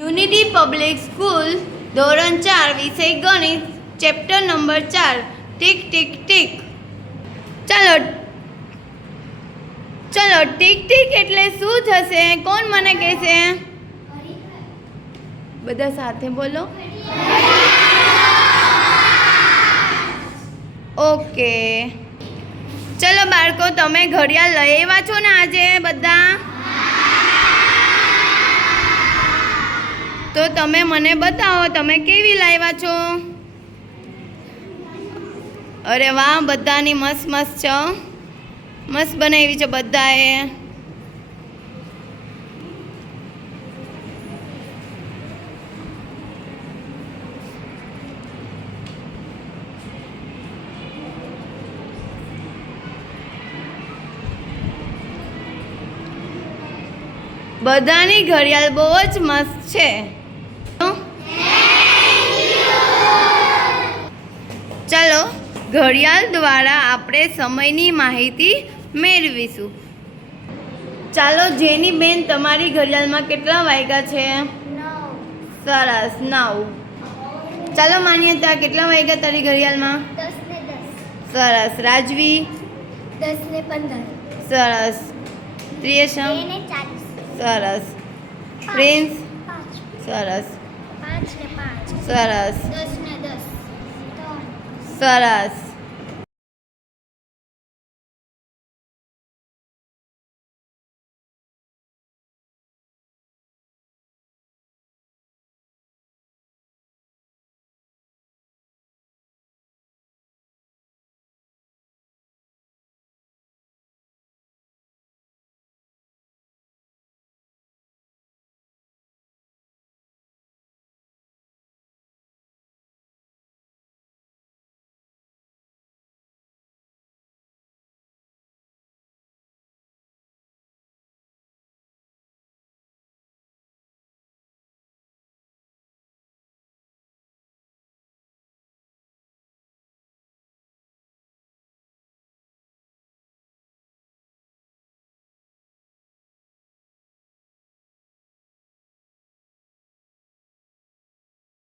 Unity public school ધોરણ ચાર, વિષય ગણિત, ચેપ્ટર નંબર ચાર. Tick tick tick. ચાલો ચાલો, ટીક ટીક એટલે શું થશે? કોણ મને કહેશે? બધા સાથે બોલો. ઓકે. ચલો બાળકો, તમે ઘડિયાળ લઈ આવ્યા છો ને આજે બધા? તો તમે મને બતાવો, તમે કેવી લાવ્યા છો? અરે વાહ, બધાની મસ્ત મસ્ત છે. મસ્ત બનાવી છે બધાએ. બધાની ઘડિયાળ બહુ જ મસ્ત છે ચાલો ઘડિયાળ દ્વારા આપણે સમયની માહિતી મેળવીશું. ચાલો, જેની બેન તમારી ઘડિયાળમાં કેટલા વાગ્યા છે? સરસ, નવ. ચાલો, માન્યતા, કેટલા વાગ્યા તારી ઘડિયાળમાં? સરસ. રાજવી? દસ ને સરસ. ચાલીસ સરસ. પ્રિન્સ? સરસ. સરસ. સરસ.